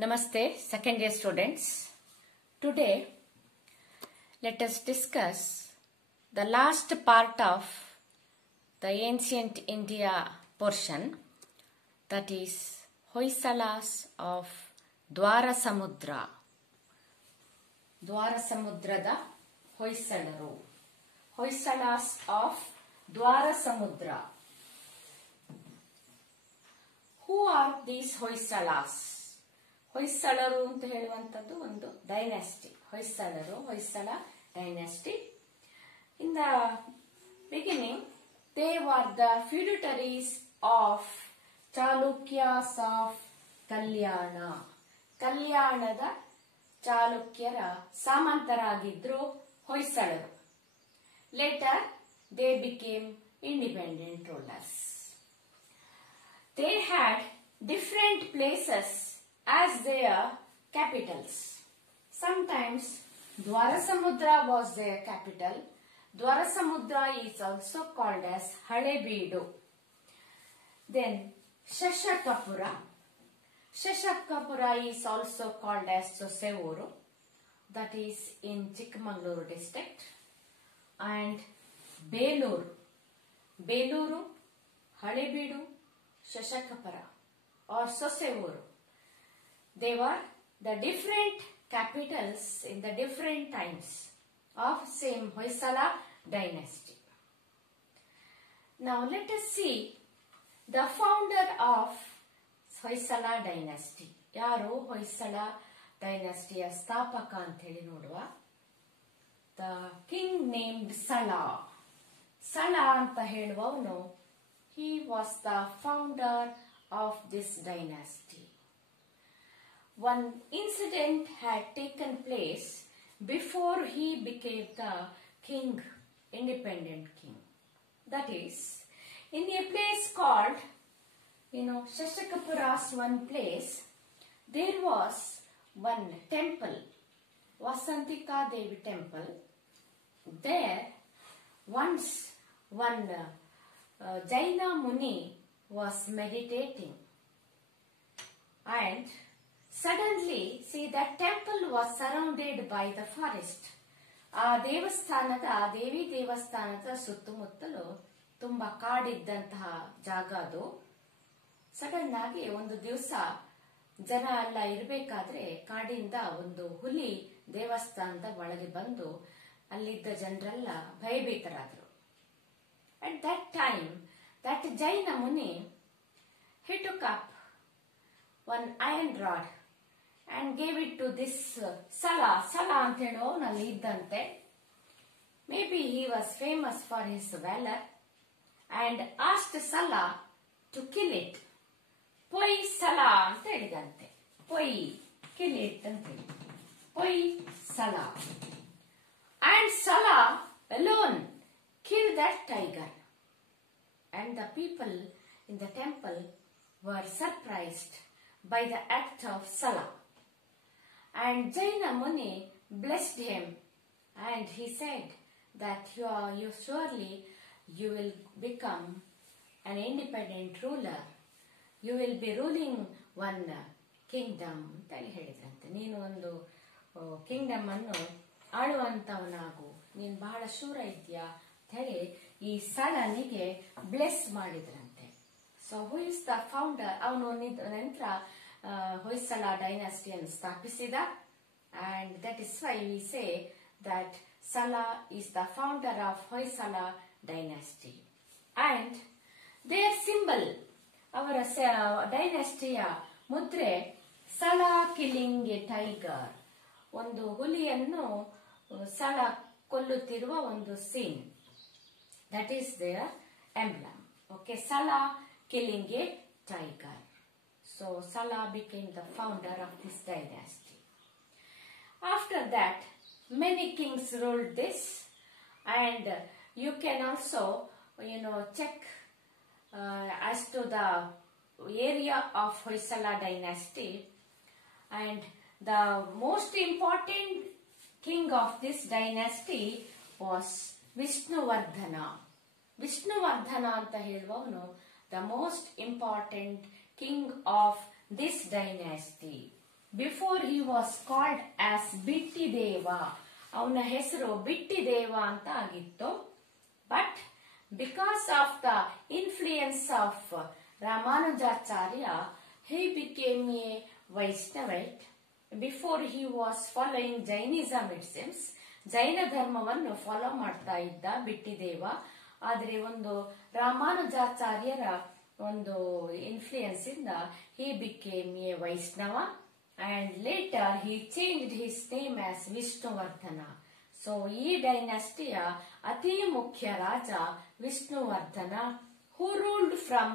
Namaste, second year students. Today, let us discuss the last part of the ancient India portion, that is Hoysalas of Dwarasamudra. Dwarasamudrada Hoysalaru. Hoysalas of Dwarasamudra. Who are these Hoysalas? ಹೊಯ್ಸಳರು ಅಂತ ಹೇಳುವಂತದ್ದು ಒಂದು dynasty. ಹೊಯ್ಸಳರು, Hoysala dynasty. In the beginning they were the feudatories of Chalukyas of Kalyana. ಕಲ್ಯಾಣದ ಚಾಲುಕ್ಯರ ಸಾಮಂತರಾಗಿದ್ರು ಹೊಯ್ಸಳರು. Later they became independent rulers. They had different places as their capitals. Sometimes Dwarasamudra was their capital. Dwarasamudra is also called as Halebeedu. Then Shashakapura. Shashakapura is also called as Sosevuru. That is in Chikmagaluru district. And Beluru. Beluru, Halebeedu, Shashakapura or Sosevuru. They were the different capitals in the different times of same Hoysala dynasty. Now let us see the founder of Hoysala dynasty. Yaru Hoysala dynasty ಸ್ಥಾಪಕ ಅಂತ ಹೇಳಿ ನೋಡುವ. The king named Sala. Sala ಅಂತ ಹೇಳುವವನು, he was the founder of this dynasty. One incident had taken place before he became the king, independent king. That is, in a place called, Shashakapura's one place, there was one temple, Vasantika Devi temple. There, once one Jaina Muni was meditating, and suddenly, see, that temple was surrounded by the forest. ಆ ದೇವಿ ದೇವಸ್ಥಾನದ ಸುತ್ತಮುತ್ತಲು ತುಂಬಾ ಕಾಡಿದ್ದಂತಹ ಜಾಗ ಅದು. Sudden ಆಗಿ ಒಂದು ದಿವಸ ಜನ ಎಲ್ಲ ಇರಬೇಕಾದ್ರೆ ಕಾಡಿಂದ ಒಂದು ಹುಲಿ ದೇವಸ್ಥಾನದ ಒಳಗೆ ಬಂದು ಅಲ್ಲಿದ್ದ ಜನರೆಲ್ಲ ಭಯಭೀತರಾದರು. At that time, that Jaina Muni, he took up one iron rod and gave it to this Sala ಅಂತ ಹೇಳೋನಲ್ಲಿ ಇದ್ದಂತೆ. Maybe he was famous for his valor and asked Sala to kill it. Poi Sala ಅಂತ ಹೇಳಿದಂತೆ. Poi, kill it ಅಂತ ಹೇಳಿ. Poi Sala. And Sala alone killed that tiger. And the people in the temple were surprised by the act of Sala. And Jaina Muni blessed him, and he said that you surely you will become an independent ruler. You will be ruling one kingdom ಅಂತ ಹೇಳಿದ್ರಂತೆ. ನೀನು ಒಂದು Kingdom ಅನ್ನು ಆಳುವಂತವನಾಗು, ನೀನು ಬಹಳ ಶೂರ ಇದೆಯಾ ಅಂತ ಹೇಳಿ ಈ ಸಳನಿಗೆ ಬ್ಲೆಸ್ ಮಾಡಿದ್ರಂತೆ. So who is the founder? ಅವನು ನಂತರ ಹೊಯ್ಸಳ ಡೈನಾಸ್ಟಿಯನ್ನು ಸ್ಥಾಪಿಸಿದ. And that is why we say that Sala is the founder of Hoysala dynasty. And their symbol, ಅವರ ಡೈನಾಸ್ಟಿಯ ಮುದ್ರೆ, Sala killing a tiger, ಒಂದು ಹುಲಿಯನ್ನು ಸಳ ಕೊಲ್ಲುತ್ತಿರುವ ಒಂದು scene. That is their emblem. Okay, Sala killing a tiger. So Sala became the founder of this dynasty. After that, many kings ruled this, and you can also, check as to the area of Hoysala dynasty. And the most important king of this dynasty was Vishnuvardhana. Vishnuvardhana ಅಂತ ಹೇಳುವವನು the most important king of this dynasty. Before he was called as Bittideva, ಅವನ ಹೆಸರು ಬಿಟ್ಟಿದೇವ ಅಂತ ಆಗಿತ್ತು. But because of the influence of Ramanujacharya, he became a Vaishnavite. Before he was following Jainism, it seems. ಜೈನ ಧರ್ಮವನ್ನು follow ಮಾಡ್ತಾ ಇದ್ದ ಬಿಟ್ಟಿದೇವ. ಆದ್ರೆ ಒಂದು ರಾಮಾನುಜಾಚಾರ್ಯರ ಒಂದು ಇನ್ಫ್ಲೂಯೆನ್ಸ್ ಇಂದ he became a Vaishnava and later he changed his name as Vishnuvardhana. So ಈ ಡೈನಾಸ್ಟಿಯ ಅತಿ ಮುಖ್ಯ ರಾಜ Vishnuvardhan, who ruled from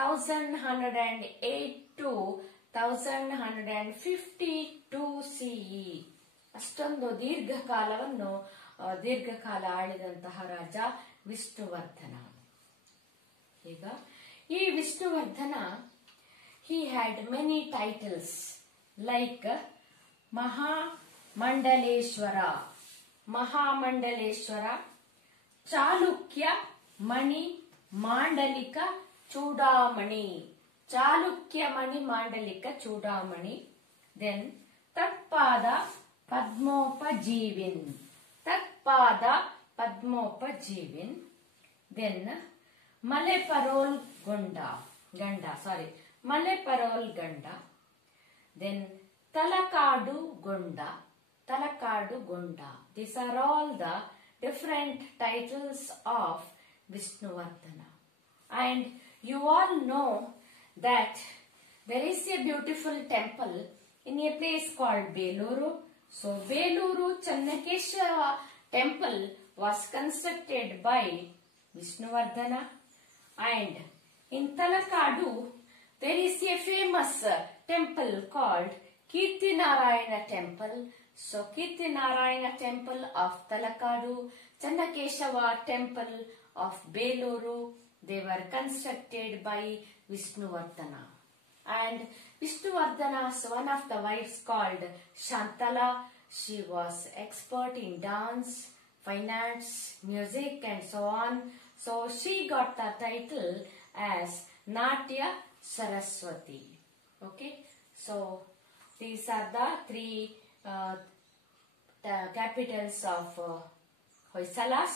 1108 to 1152 CE. ಅಷ್ಟೊಂದು ದೀರ್ಘಕಾಲ ಆಳಿದಂತಹ ರಾಜ ವಿಷ್ಣುವರ್ಧನ. ಈಗ ಈ Vishnuvardhana he had many titles like Mahamandaleshwara, Chalukya Mani Mandalika Chudamani, then Tatpada Padmopajivin, then Maleparol Ganda, then Talakadu Gonda. These are all the different titles of Vishnuvardhana. And you all know that there is a beautiful temple in a place called Beluru. So Beluru Channakeshava temple was constructed by Vishnuvardhana. And in Talakadu there is a famous temple called Kirtinarayana temple. So Kirtinarayana temple of Talakadu, Channakeshava temple of Beluru, they were constructed by Vishnuvardhana. And Vishnuvardhana's one of the wives called Shantala, she was expert in dance, finance, music and so on. So she got the title as Natya Saraswati. Okay, so these are the three the capitals of Hoysalas.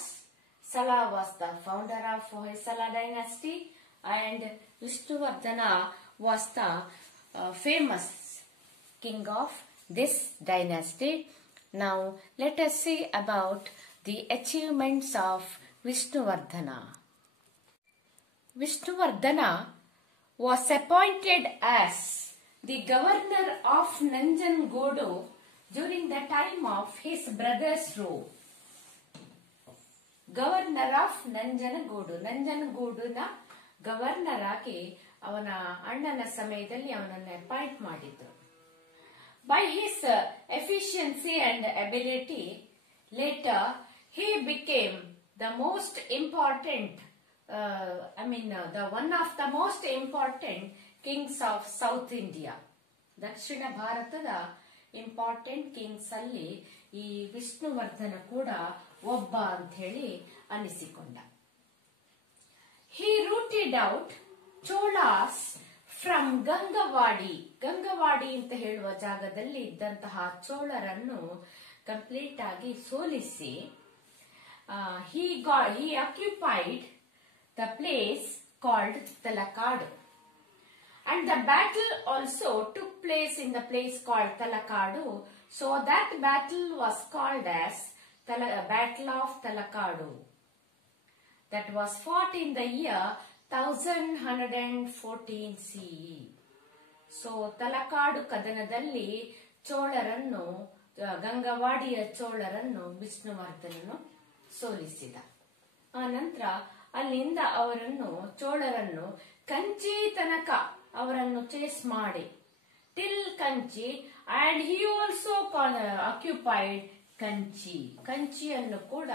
Sala was the founder of Hoysala dynasty and Vishnuvardhana was the famous king of this dynasty. Now let us see about the achievements of Vishnuvardhana. Vishnuvardhana was appointed as the governor of Nanjangoodu during the time of his brother's rule. Governor of ನಂಜನಗೂಡುನ governor ಆಗಿ ಅವನ ಅಣ್ಣನ ಸಮಯದಲ್ಲಿ ಅವನನ್ನು appoint ಮಾಡಿದ್ರು. By his efficiency and ability later he became the most important one of the most important kings of South India. ದಕ್ಷಿಣ ಭಾರತದ important Kings ಅಲ್ಲಿ ಈ ವಿಷ್ಣುವರ್ಧನ ಕೂಡ ಒಬ್ಬ ಅಂತ ಹೇಳಿ ಅನಿಸಿಕೊಂಡ. He rooted out Cholas from Gangavadi ಅಂತ ಹೇಳುವ ಜಾಗದಲ್ಲಿ ಇದ್ದಂತಹ ಚೋಳರನ್ನು ಕಂಪ್ಲೀಟ್ ಆಗಿ ಸೋಲಿಸಿ he occupied the place called Talakadu. And the battle also took place in the place called Talakadu. So that battle was called as Battle of Talakadu. That was fought in the year 1114 CE. So Talakadu ಕದನದಲ್ಲಿ ಚೋಳರನ್ನು ಗಂಗವಾಡಿಯ ಚೋಳರನ್ನು ವಿಷ್ಣುವರ್ಧನನು ಸೋಲಿಸಿದ. ಆ ನಂತರ ಅಲ್ಲಿಂದ ಚೋಳರನ್ನು ಕಂಚಿ ತನಕ ಅವರನ್ನು chase ಮಾಡಿ till Kanchi and he also occupied ಕಂಚಿಯನ್ನು ಕೂಡ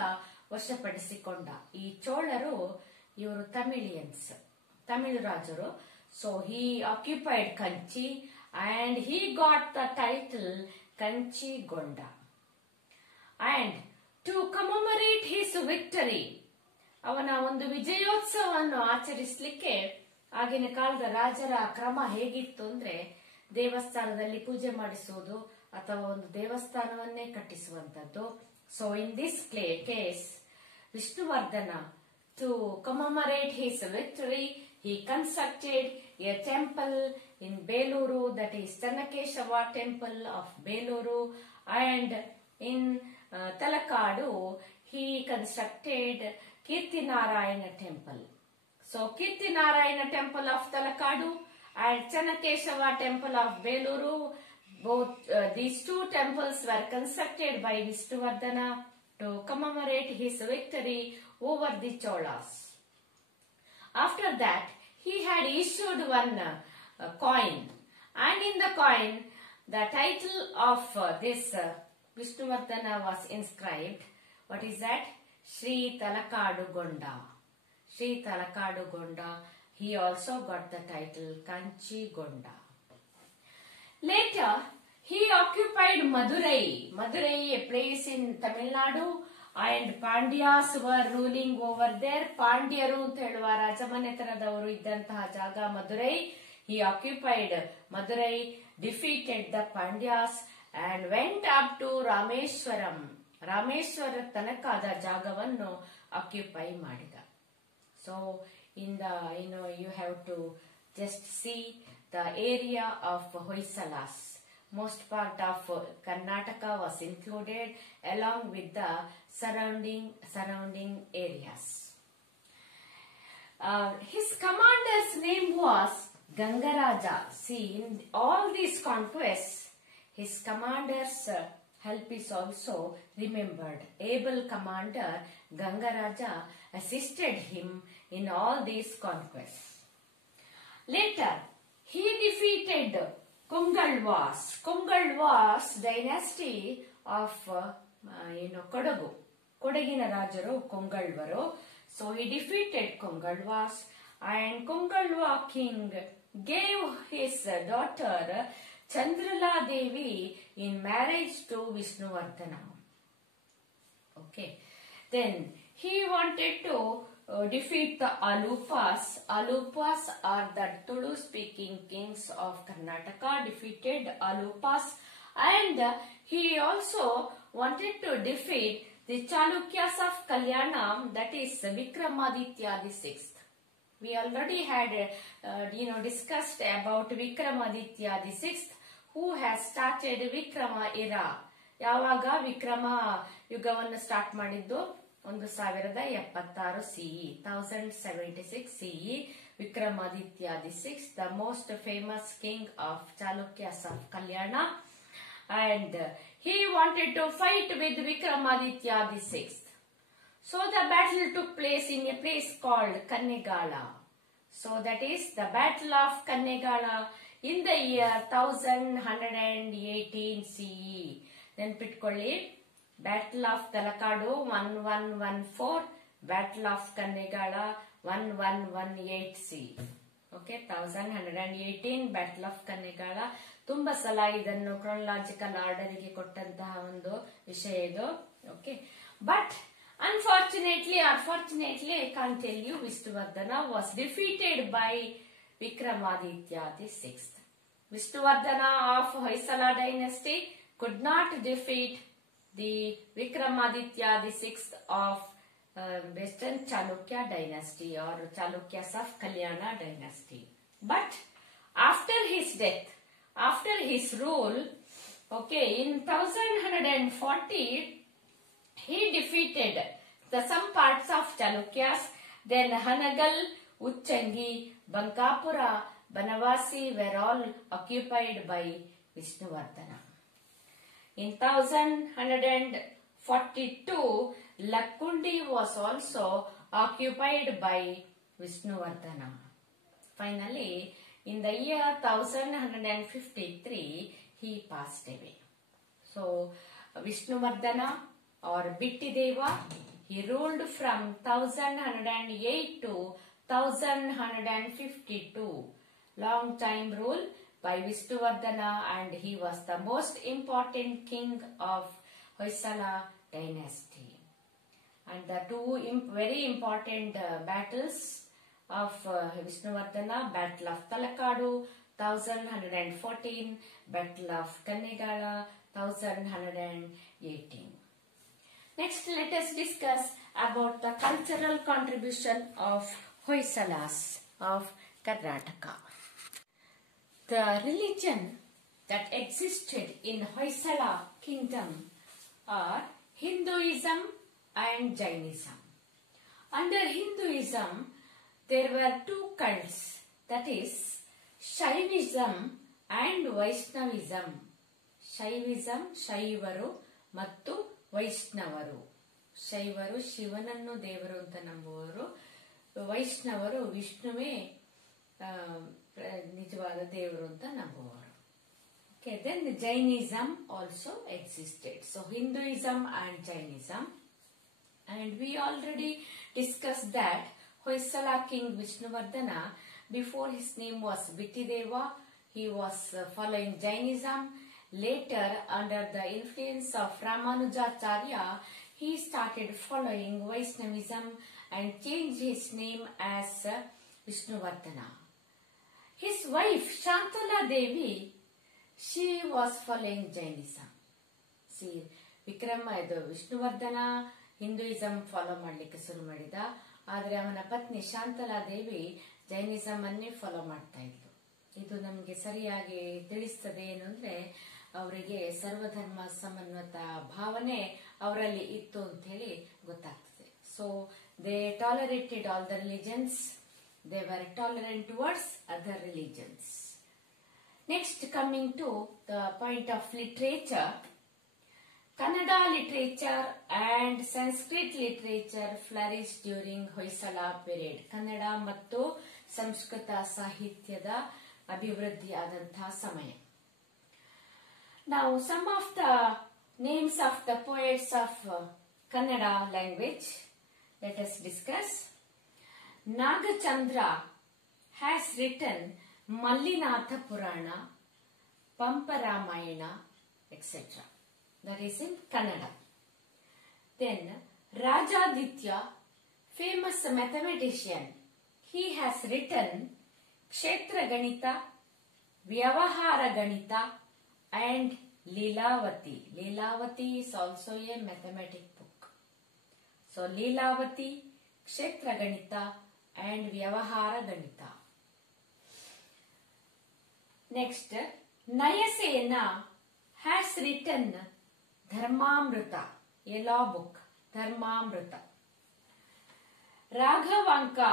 ವಶಪಡಿಸಿಕೊಂಡ. ಈ ಚೋಳರು ಇವರು ತಮಿಳು ರಾಜರು. So he occupied Kanchi and he got the title Kanchigonda. And to commemorate his victory, ಅವನ ಒಂದು ವಿಜಯೋತ್ಸವವನ್ನು ಆಚರಿಸಲಿಕ್ಕೆ ಆಗಿನ ಕಾಲದ ರಾಜರ ಕ್ರಮ ಹೇಗಿತ್ತು ಅಂದ್ರೆ, ದೇವಸ್ಥಾನದಲ್ಲಿ ಪೂಜೆ ಮಾಡಿಸುವುದು ಅಥವಾ ಒಂದು ದೇವಸ್ಥಾನವನ್ನೇ ಕಟ್ಟಿಸುವಂತದ್ದು. So in this case, Vishnuvardhana, to commemorate his victory, he constructed a temple in Beluru, that is Channakeshava temple of Beluru, and in Talakadu he constructed Kirtinarayana temple. So Kirtinarayana temple of Talakadu and Channakeshava temple of Beluru, both these two temples were constructed by Vishnuvardhana to commemorate his victory over the Cholas. After that, he had issued one coin, and in the coin, the title of this Vishnuvardhana was inscribed. What is that? Sri Talakadu Gonda. Sri Talakadu Gonda. He also got the title Kanchi Gonda. Later, he occupied Madurai. Madurai, a place in Tamil Nadu, and Pandyas were ruling over there. Pandyaru anta heಳುವ ರಾಜಮನೆತನದವರು ಇದ್ದಂತಹ ಜಾಗ Madurai. He occupied Madurai, defeated the Pandyas, and went up to Rameshwaram. Rameshwara ತನಕಾದ ಜಾಗವನ್ನು occupy ಮಾಡಿದ. So in the you have to just see the area of Hoysalas. Most part of Karnataka was included along with the surrounding areas. His commander's name was Gangaraja. See, in all these conquests, his commander's help is also remembered. Able commander Gangaraja assisted him in all these conquests. Later, he defeated Kungalwas. Kungalwas dynasty of Kodagu. Kodagina Rajaru Kungalvaru. So he defeated Kungalwas, and Kungalwa king gave his daughter Chandrala Devi in marriage to Vishnuvardhana. Okay. Then he wanted to defeat the Alupas. Alupas are the Tulu speaking kings of Karnataka. Defeated Alupas, and he also wanted to defeat the Chalukyas of Kalyana, that is Vikramaditya the 6th. We already had discussed about Vikramaditya the 6th, who has started Vikrama era. ಯಾವಾಗ ವಿಕ್ರಮ ಯುಗವನ್ನು start ಮಾಡಿದ್ದು 1076 CE, 1076 CE. Vikramaditya the 6th, the most famous king of Chalukyas of Kalyana, and he wanted to fight with Vikramaditya the 6th. So the battle took place in a place called Kannegala. So that is the Battle of Kannegala in the year 1118 CE. Then pitkolli, Battle of Talakadu 1114, Battle of Kannegala 1118 CE. Okay, 1118 Battle of Kannegala. ತುಂಬಾ ಸಲ ಇದನ್ನು chronological order ಗೆ ಕೊಟ್ಟಂತಹ ಒಂದು ವಿಷಯ ಇದು. Okay, but unfortunately, I can't tell you, Vishnuvardhana was defeated by Vikramaditya the 6th. Vishnuvardhana of Hoysala dynasty could not defeat the Vikramaditya the 6th of Western Chalukya dynasty or Chalukyas of Kalyana dynasty. But after his death, after his rule, okay, in 1140, he defeated some parts of Chalukyas. Then Hanagal, Uchangi, Bankapura, Banavasi were all occupied by Vishnuvardhana. In 1142, Lakkundi was also occupied by Vishnuvardhana. Finally, in the year 1153, he passed away. So, Vishnuvardhana or Bittideva, he ruled from 1108 to 1152. Long time rule by Vishnuvardhana, and he was the most important king of Hoysala dynasty. And the two very important battles of Vishnuvardhana, Battle of Talakadu 1114, Battle of Kannegala 1118. Next, let us discuss about the cultural contribution of Hoysalas of Karnataka. The religion that existed in Hoysala kingdom are Hinduism and Jainism. Under Hinduism, there were two cults, that is Shaivism and Vaishnavism. Shaivism, ಶೈವರು ಮತ್ತು ವೈಷ್ಣವರು. ಶೈವರು ಶಿವನನ್ನು ದೇವರು ಅಂತ ನಂಬುವವರು, ವೈಷ್ಣವರು ವಿಷ್ಣುವೇ ನಿಜವಾದ ದೇವರು ಅಂತ ನಂಬುವವರು. Okay, then the Jainism also existed. So Hinduism and Jainism. And we already discussed that Hoysala king Vishnuvardhana, before his name was Vitideva, he was following Jainism. Later, under the influence of Ramanujacharya, he started following Vaishnavism and changed his name as Vishnuvardhana. His wife Shantala Devi, she was following Jainism. See, Vishnuvardhana Hinduism follow ಮಾಡ್ಲಿಕ್ಕೆ ಶುರು ಮಾಡಿದ, ಆದರೆ ಅವನ ಪತ್ನಿ Shantala Devi Jainism ಅನ್ನೇ follow ಮಾಡ್ತಾ ಇದ್ಲು. ಇದು ನಮಗೆ ಸರಿಯಾಗಿ ತಿಳಿಸ್ತದೆ ಏನು ಅಂದ್ರೆ, ಅವರಿಗೆ ಸರ್ವಧರ್ಮ ಸಮನ್ವತ ಭಾವನೆ ಅವರಲ್ಲಿ ಇತ್ತು ಅಂತ ಹೇಳಿ ಗೊತ್ತಾಗ್ತದೆ. So they tolerated all the religions, they were tolerant towards other religions. Next, coming to the point of literature, Kannada literature and Sanskrit literature flourished during Hoysala period. Kannada ಮತ್ತು ಸಂಸ್ಕೃತ ಸಾಹಿತ್ಯದ ಅಭಿವೃದ್ಧಿಯಾದಂತಹ ಸಮಯ. Now, some of the names of the poets of Kannada language, let us discuss. Nagachandra has written Mallinatha Purana, Pampa Ramayana, etc. That is in Kannada. Then Rajaditya, famous mathematician, he has written Kshetra Ganita, Vyavahara Ganita and Leelavati. Leelavati is also a mathematic book. So Leelavati, Kshetra Ganita and Vyavahara Ganita. Next, Nayasena has written Dharmamrita, a law book, Dharmamrita. Raghavanka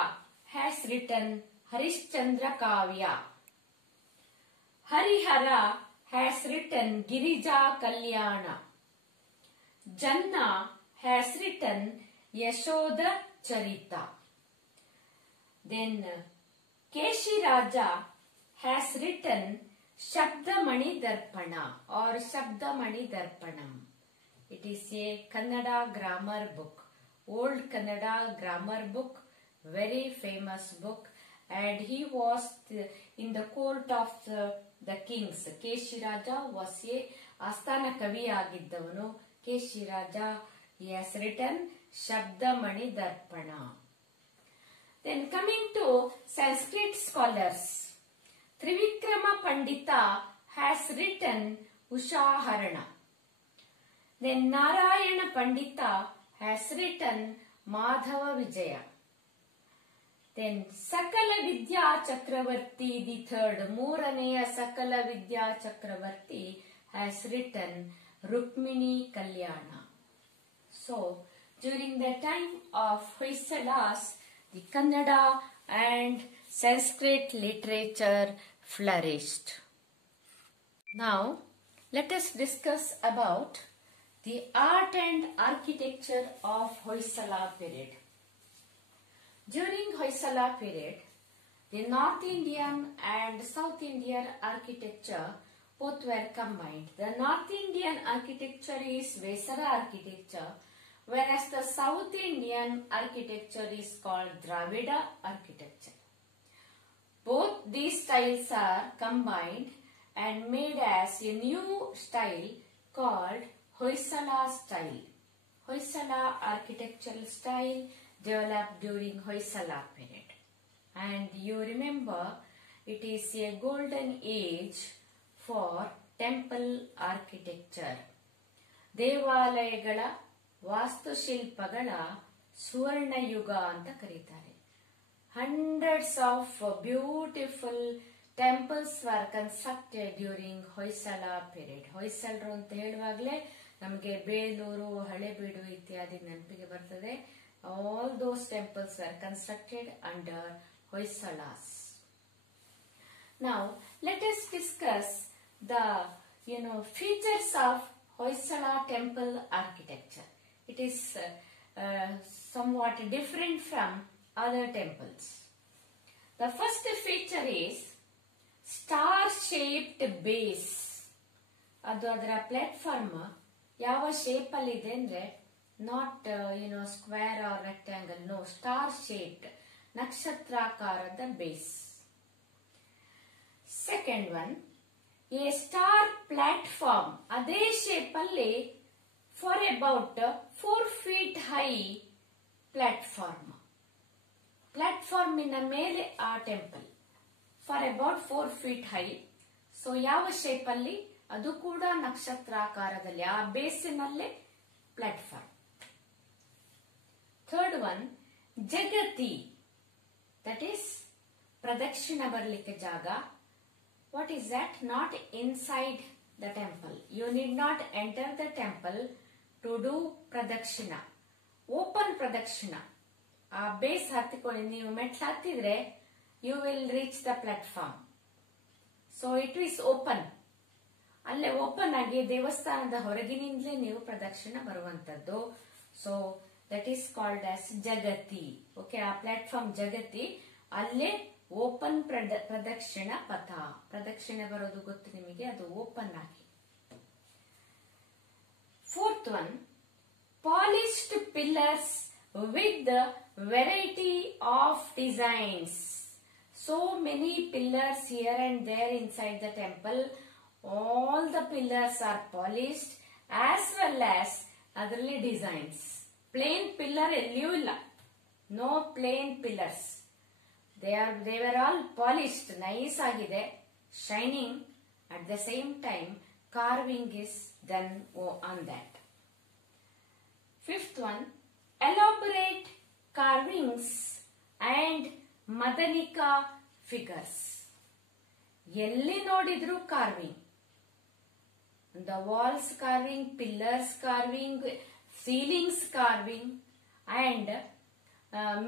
has written Harishchandra Kavya. Harihara has written Girija Kalyana. Janna has written Yashoda Charita. Then Keshi Raja has written Shabdamani Darpana or Shabdamani Darpanam. It is a Kannada grammar book, old Kannada grammar book, very famous book, and he was in the court of the kings. Keshi Raja was a Asthana Kavi ಆಗಿದ್ದವನು. Keshi Raja, he has written Shabdamani Darpana. Then coming to Sanskrit scholars, Trivikrama Pandita has written Ushaharana. Then Narayana Pandita has written Madhava Vijaya. Then Sakala Vidya Chakravarti the third, ಮೂರನೆಯ Sakala Vidya Chakravarti has written Rukmini Kalyana. So, during the time of Hoysalas, the Kannada and Sanskrit literature flourished. Now, let us discuss about the art and architecture of Hoysala period. During Hoysala period, the North Indian and South Indian architecture both were combined. The North Indian architecture is Vesara architecture, whereas the South Indian architecture is called Dravida architecture. Both these styles are combined and made as a new style called Hoysala style. Hoysala architectural style developed during Hoysala period. And you remember It is a golden age for temple architecture. ದೇವಾಲಯಗಳ ವಾಸ್ತುಶಿಲ್ಪಗಳ ಸುವರ್ಣ ಯುಗ ಅಂತ ಕರೀತಾರೆ. Hundreds of beautiful temples were constructed during Hoysala period. ಹೊಯ್ಸಳರು ಅಂತ ಹೇಳುವಾಗಲೇ ನಮಗೆ ಬೇಲೂರು, ಹಳೆಬೀಡು ಇತ್ಯಾದಿ ನೆನಪಿಗೆ ಬರ್ತದೆ. All those temples were constructed under Hoysalas. Now let us discuss the features of Hoysala temple architecture. It is somewhat different from other temples. The first feature is star-shaped base. ಅದು ಅದರ platform ಯಾವ shape ಅಲ್ಲಿ ಇದೆ ಅಂದ್ರೆ not square or rectangle, no, star shaped, ನಕ್ಷತ್ರಾಕಾರದ base. Second one, a star platform, ಅದೇ shape ಅಲ್ಲಿ for about 4 feet high platform. ಪ್ಲಾಟ್ಫಾರ್ಮಿನ ಮೇಲೆ ಆ temple for about 4 feet high. So ಯಾವ ಶೇಪ್ ಅಲ್ಲಿ? ಅದು ಕೂಡ ನಕ್ಷತ್ರಾಕಾರದಲ್ಲಿ, ಆ ಬೇಸಿನಲ್ಲೇ platform. Third one, jagati, that is ಪ್ರದಕ್ಷಿಣ ಬರಲಿಕ್ಕೆ ಜಾಗ. What is that? Not inside the temple. You need not enter the temple to do ಪ್ರದಕ್ಷಿಣ. Open pradakshina. ಆ ಬೇಸ್ ಹತ್ತಿಕೊಂಡು ನೀವು ಮೆಟ್ಲು ಹತ್ತಿದ್ರೆ you will reach the platform. So it is open. ಅಲ್ಲೇ open ಆಗಿ ದೇವಸ್ಥಾನದ ಹೊರಗಿನಿಂದಲೇ ನೀವು ಪ್ರದಕ್ಷಿಣ ಬರುವಂತದ್ದು. So that is called as jagati. Okay, ಆ ಪ್ಲಾಟ್ಫಾರ್ಮ್ ಜಗತಿ. ಅಲ್ಲೇ ಓಪನ್ ಪ್ರದಕ್ಷಿಣ ಪಥ. ಪ್ರದಕ್ಷಿಣೆ ಬರೋದು ಗೊತ್ತು ನಿಮಗೆ, ಅದು ಓಪನ್ ಆಗಿ. Fourth one, polished pillars with variety of designs. So many pillars here and there inside the temple. All the pillars are polished as well as ಅದರಲ್ಲಿ ಡಿಸೈನ್ಸ್. ಪ್ಲೇನ್ ಪಿಲ್ಲರ್ ಎಲ್ಲಿಯೂ ಇಲ್ಲ. No plain pillars. they were all polished. Nice ಆಗಿದೆ, shining. At the same time carving is done on that. Fifth one, elaborate carvings and madanika figures. ಎಲ್ಲಿ ನೋಡಿದ್ರು carving. The walls carving, pillars carving, ceilings carving, and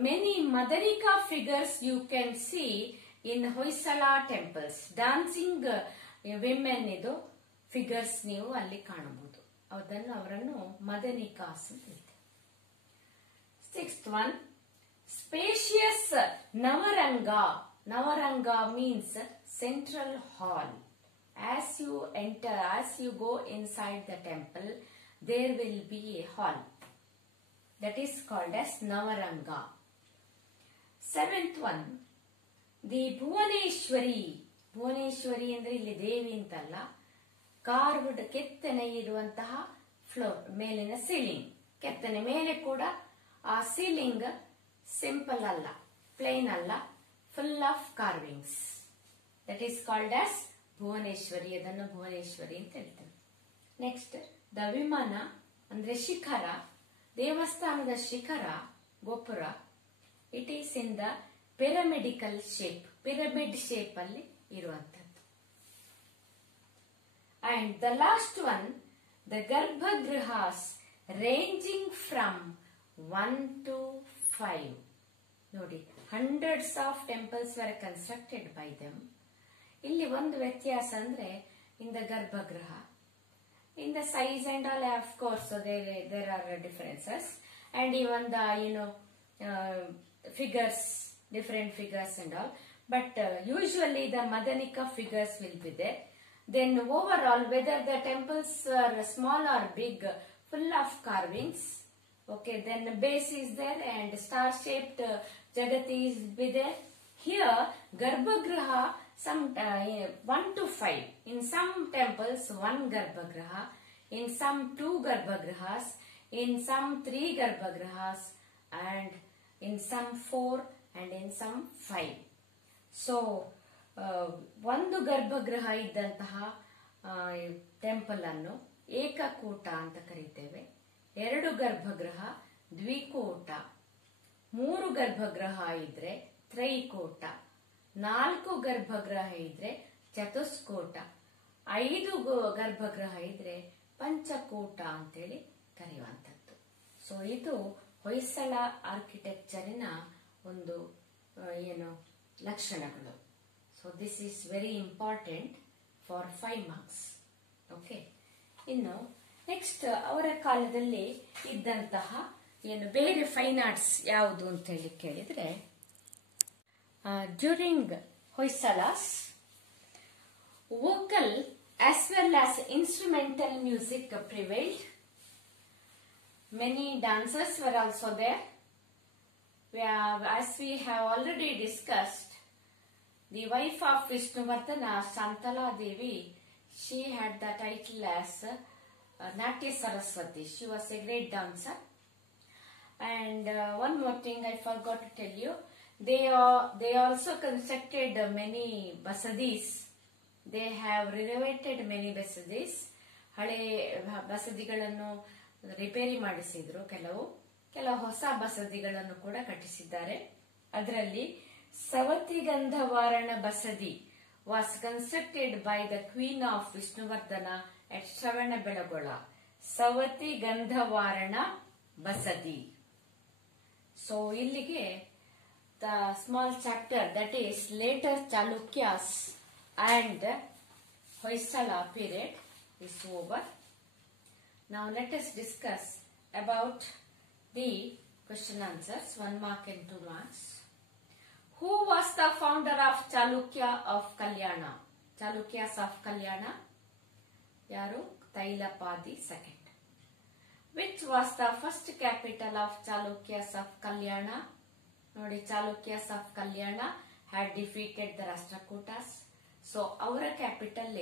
many madanika figures you can see in Hoysala temples. Dancing women ಇದು figures ನೀವು ಅಲ್ಲಿ ಕಾಣಬಹುದು. ಅವರನ್ನು ಮದನಿಕಾಸ್ ಅಂತ ಹೇಳ್ತಾರೆ. Sixth one, spacious Navaranga. Navaranga means central hall. As you enter, as you go inside the temple, there will be a hall. That is called as Navaranga. Seventh one, the Bhuvaneshwari. Bhuvaneshwari ಅಂದ್ರೆ ಇಲ್ಲಿ ದೇವಿ ಅಂತಲ್ಲ, carved ಕೆತ್ತನೆ ಇರುವಂತಹ floor, ಮೇಲಿನ ceiling. ಕೆತ್ತನೆ ಮೇಲೆ ಕೂಡ ಆ ಸೀಲಿಂಗ್ ಸಿಂಪಲ್ ಅಲ್ಲ, ಪ್ಲೇನ್ ಅಲ್ಲ, full of carvings. That is called as Bhuvaneshwari. ಅದನ್ನು ಭುವನೇಶ್ವರಿ ಅಂತ ಹೇಳ್ತೇವೆ. ನೆಕ್ಸ್ಟ್, ದ ವಿಮಾನ ಅಂದ್ರೆ ಶಿಖರ. ದೇವಸ್ಥಾನದ ಶಿಖರ, ಗೋಪುರ. It is in the pyramidical shape. Pyramid shape ಅಲ್ಲಿ ಇರುವಂತದ್ದು. And the last one, the garbhagrihas ranging from 1 to 5. ನೋಡಿ, hundreds of temples were constructed by them. ಇಲ್ಲಿ ಒಂದು ವ್ಯತ್ಯಾಸ ಅಂದ್ರೆ in the ಗರ್ಭಗೃಹ, in the size and all, of course there are differences, and even the figures, different figures and all, but usually the Madanika figures will be there. Then overall, whether the temples are small or big, full of carvings. Okay, then the base is there and star-shaped Jagati is be there. Here, Garbhagriha, some 1 to 5. In some temples, 1 Garbhagriha. In some 2 Garbhagrihas. In some 3 Garbhagrihas. And in some 4 and in some 5. So, ಒಂದು ಗರ್ಭಗೃಹ ಇದ್ದಂತಹ temple ಅನ್ನು ಏಕಕೂಟ ಅಂತ ಕರೀತೇವೆ. 2 ಗರ್ಭಗೃಹ ದ್ವಿಕೂಟ, 3 ಗರ್ಭಗೃಹ ಇದ್ರೆ ತ್ರೈಕೂಟ, 4 ಗರ್ಭಗೃಹ ಇದ್ರೆ ಚತುಷ್ಕೂಟ, 5 ಗರ್ಭಗೃಹ ಇದ್ರೆ ಪಂಚಕೂಟ ಅಂತೇಳಿ ಕರೆಯುವಂಥದ್ದು. So ಇದು ಹೊಯ್ಸಳ ಆರ್ಕಿಟೆಕ್ಚರಿನ ಒಂದು ಲಕ್ಷಣಗಳು. So this is very important for 5 marks. Okay, ಇನ್ನು ನೆಕ್ಸ್ಟ್ ಅವರ ಕಾಲದಲ್ಲಿ ಇದ್ದಂತಹ ಬೇರೆ ಫೈನ್ ಆರ್ಟ್ಸ್ ಯಾವುದು ಅಂತ ಹೇಳಿ ಕೇಳಿದ್ರೆ, during Hoysalas vocal as well as instrumental music prevailed. Many dancers were also there. As we have already discussed, the wife of Vishnuvardhana, Shantala Devi, she had the title as Natya Saraswati. She was a great dancer. And one more thing I forgot to tell you, they also constructed many basadis. They have renovated many basadis. ಹಳೆ ಬಸದಿಗಳನ್ನು repair ಮಾಡಿಸಿದ್ರು, ಕೆಲವು ಹೊಸ ಬಸದಿಗಳನ್ನು ಕೂಡ ಕಟ್ಟಿಸಿದ್ದಾರೆ. ಅದರಲ್ಲಿ Savati Gandhavarana Basadi was constructed by the queen of Vishnuvardhana at Shravanabelagola. Savati Gandhavarana Basadi. So ಇಲ್ಲಿಗೆ the small chapter that is later Chalukyas and Hoysala period is over. Now let us discuss about the question answers, 1 mark and 2 marks. Who was the founder of Chalukya of Kalyana? Chalukyas of Kalyana? Yaru? Tailapadi II. Which was the first capital of Chalukyas of Kalyana? Nodi, Chalukyas of Kalyana had defeated the Rashtrakutas. So our capital,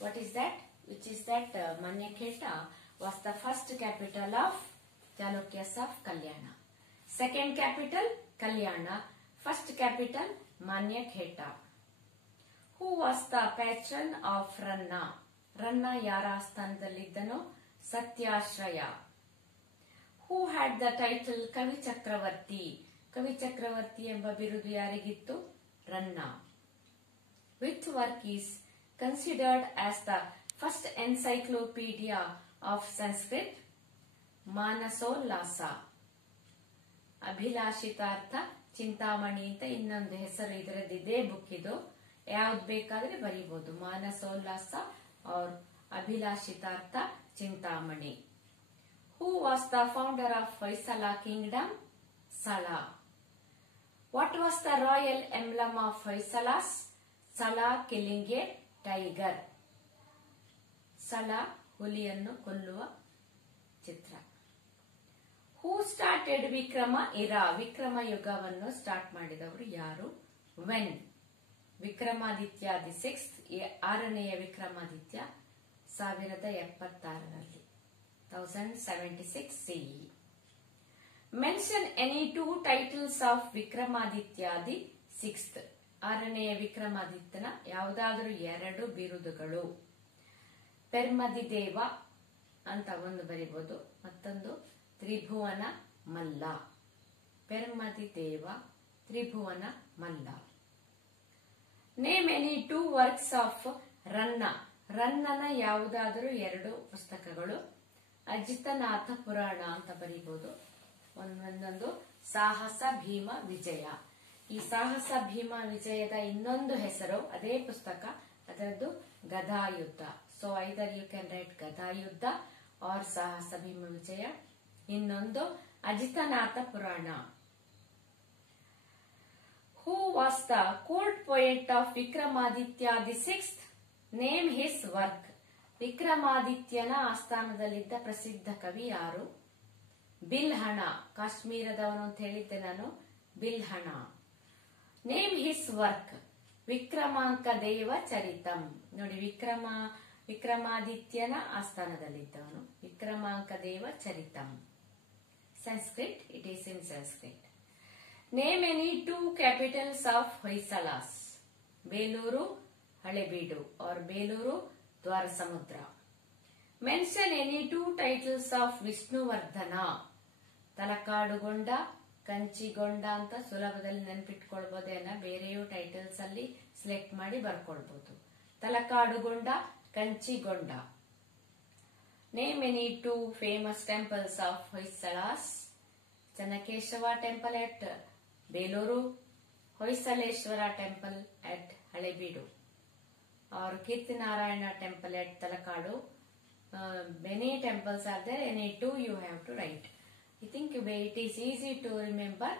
what is that? Which is that Manyakheta was the first capital of Chalukyas of Kalyana. Second capital Kalyana. First capital Manyakheta. Who was the patron of Ranna? Ranna yara sthanadalliddano? Satyashraya. Who had the title Kavi Chakravarti? Kavi Chakravarti ಎಂಬ ಬಿರುದು ಯಾರಿಗಿತ್ತು? Ranna. Which work is considered as the first encyclopedia of Sanskrit? Manasollasa. ಅಭಿಲಾಷಿತಾರ್ಥ Chintamani ಅಂತ ಇನ್ನೊಂದು ಹೆಸರು ಇದರದ್ದಿದೆ book ಇದು. ಯಾವ್ದು ಬೇಕಾದ್ರೆ ಬರೀಬಹುದು, ಮಾನಸೋಲ್ಲಾಸ और ಅಭಿಲಾಷಿತಾರ್ಥ Chintamani. Who was the founder of Hoysala kingdom? Sala. What was the royal emblem of Hoysalas? Sala killing a tiger. Sala ಹುಲಿಯನ್ನು ಕೊಲ್ಲುವ ಚಿತ್ರ. Who started Vikrama era? Vikrama ಯುಗವನ್ನು ಸ್ಟಾರ್ಟ್ ಮಾಡಿದವರು ಯಾರು? When? ವಿಕ್ರಮಾದಿತ್ಯ ದಿ 6th, 6ನೆಯ ವಿಕ್ರಮಾದಿತ್ಯ 1076ರಲ್ಲಿ 1076 CE. Mention any 2 titles of Vikramaditya the 6th. 6ನೆಯ ವಿಕ್ರಮಾದಿತ್ಯನ ಯಾವುದಾದರೂ 2 ಬಿರುದುಗಳು. ಪೆರ್ಮದಿದೇವ ಅಂತ ಒಂದು ಬರಿಬಹುದು, ಮತ್ತೊಂದು Tribhuvana Malla. Permadideva, Tribhuvana Malla. Name any 2 works of Ranna. ರನ್ನನ ಯಾವುದಾದರೂ 2 ಪುಸ್ತಕಗಳು. ಅಜಿತನಾಥ ಪುರಾಣ ಅಂತ ಬರೀಬಹುದು, ಒಂದೊಂದು ಸಾಹಸ ಭೀಮ ವಿಜಯ. ಈ ಸಾಹಸ ಭೀಮ ವಿಜಯದ ಇನ್ನೊಂದು ಹೆಸರು ಅದೇ ಪುಸ್ತಕ, ಅದರದ್ದು Gadayuddha. So either you can write Gadayuddha or Sahasa Bhima ವಿಜಯ. ಇನ್ನೊಂದು ಅಜಿತನಾಥ ಪುರಾಣ. Who was the court poet of Vikramaditya the 6th? Name his work. ವಿಕ್ರಮಾದಿತ್ಯನ ಆಸ್ಥಾನದಲ್ಲಿದ್ದ ಪ್ರಸಿದ್ಧ ಕವಿ ಯಾರು? ಬಿಲ್ಹಣ. ಕಾಶ್ಮೀರದವನು ಅಂತ ಹೇಳಿದ್ದೆ ನಾನು, Bilhana. Name his work. Vikramanka Deva Charitam. ನೋಡಿ, ವಿಕ್ರಮಾದಿತ್ಯನ ಆಸ್ಥಾನದಲ್ಲಿದ್ದವನು. Vikramanka Deva Charitam. Sanskrit, it is in Sanskrit. Name any 2 capitals of Hoysalas. Beluru, Halebeedu, or Beluru, Dwarasamudra. Mention any two titles of Vishnuvardhana. Talakadugonda Kanchigonda ಅಂತ ಸುಲಭದಲ್ಲಿ ನೆನಪಿಟ್ಕೊಳ್ಬಹುದೇನ ಬೇರೆಯೂ ಟೈಟಲ್ಸ್ ಅಲ್ಲಿ ಸೆಲೆಕ್ಟ್ ಮಾಡಿ ಬರ್ಕೊಳ್ಬಹುದು. Talakadugonda Kanchigonda. Name any two famous temples of Hoysalas. Channakeshava temple at Belur, Hoysaleshwara temple at Halebidu, or Kirtinarayana temple at Talakadu. Many temples are there, any two you have to write. I think it is easy to remember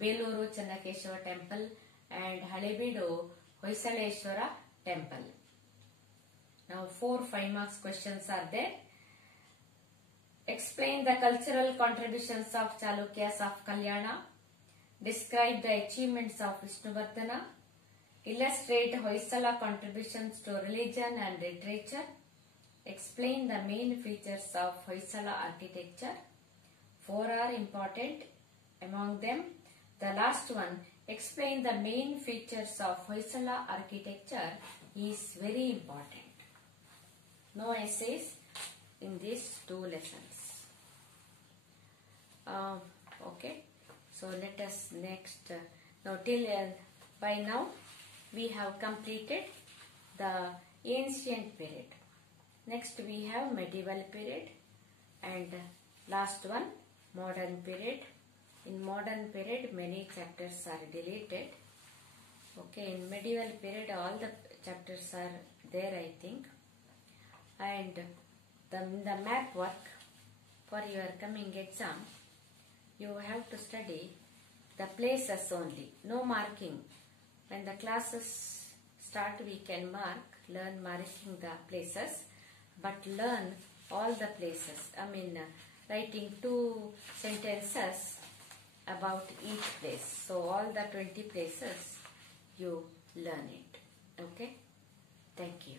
Beluru Channakeshwara temple and Halebeedu Hoysaleshwara temple. Now 4-5 marks questions are there. Explain the cultural contributions of Chalukyas of Kalyana. Describe the achievements of Vishnuvardhana. Illustrate Hoysala contributions to religion and literature. Explain the main features of Hoysala architecture. 4 are important. Among them, the last one, explain the main features of Hoysala architecture, is very important. No essays in these 2 lessons. Okay, so let us next. Now till by now we have completed the ancient period. Next we have medieval period and last one modern period. In modern period many chapters are deleted. Okay, in medieval period all the chapters are there, I think. And the map work for your coming exam, you have to study the places only, no marking. When the classes start we can learn marking the places, but learn all the places. I mean writing 2 sentences about each place. So all the 20 places you learn it. Okay? Thank you.